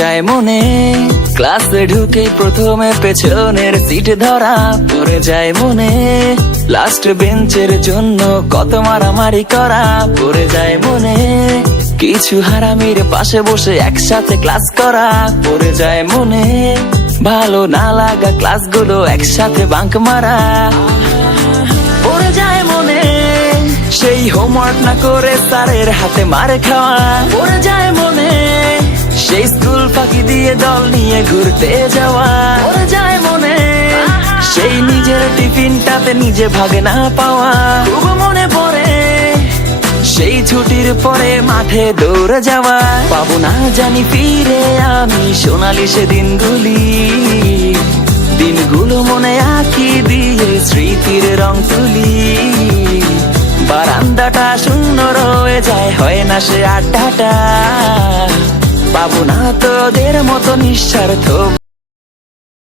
যায় মনে ক্লাসে ঢুকে প্রথমে পেছনের সিট ধরা পড়ে যায় মনে লাস্ট বেঞ্চের জন্য কত মারামারি করা পড়ে যায় মনে কিছু হারামির পাশে বসে একসাথে ক্লাস করা পড়ে যায় মনে ভালো না লাগা ক্লাসগুলো একসাথে বাঙ্ক মারা পড়ে যায় মনে সেই হোমওয়ার্ক না করে স্যারের হাতে মার খাওয়া পড়ে যায় মনে সেই স্কুল ফাঁকি দিয়ে দল নিয়ে ঘুরতে যাওয়া পড়ে যায় মনে সেই নিজের টিফিনটাতে নিজে ভাগে না পাওয়া খুব মনে পড়ে সেই ছুটির পরে মাঠে দৌড়ে যাওয়া পাবো না জানি ফিরে আমি সোনালি সে দিনগুলো মনে আঁকি দিয়ে স্মৃতির রং তুলি বারান্দাটা শূন্য রয়ে যায় হয় না সে আড্ডাটা পাবো না তোদের মতো নিঃস্বার্থ